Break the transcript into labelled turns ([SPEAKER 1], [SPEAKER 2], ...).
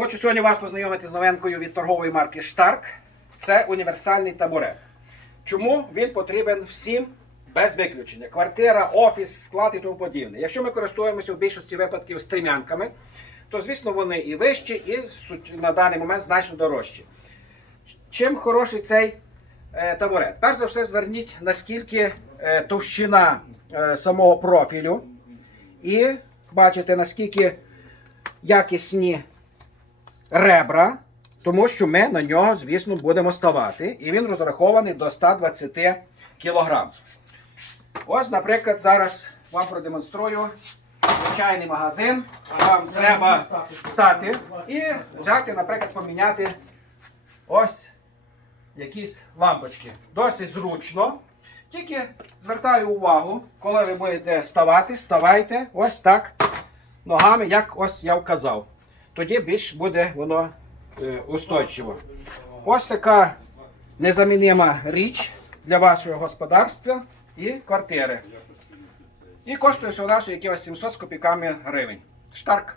[SPEAKER 1] Хочу сьогодні вас познайомити з новинкою від торгової марки Штарк. Це універсальний табурет. Чому він потрібен всім без виключення? Квартира, офіс, склад і тому подібне. Якщо ми користуємося в більшості випадків стрімянками, то звісно вони і вищі, і на даний момент значно дорожчі. Чим хороший цей е, табурет? Перш за все, зверніть наскільки е, товщина е, самого профілю, і бачите, наскільки якісні ребра, тому що ми на нього, звісно, будемо ставати. І він розрахований до 120 кг. Ось, наприклад, зараз вам продемонструю звичайний магазин. Вам треба стати і взяти, наприклад, поміняти ось якісь лампочки. Досить зручно. Тільки звертаю увагу, коли ви будете ставати, ставайте ось так ногами, як ось я вказав. Тоді більш буде воно е, устойчиво. Ось така незамінима річ для вашого господарства і квартири. І коштує у нас якихось 700 з копійками гривень. Штарк.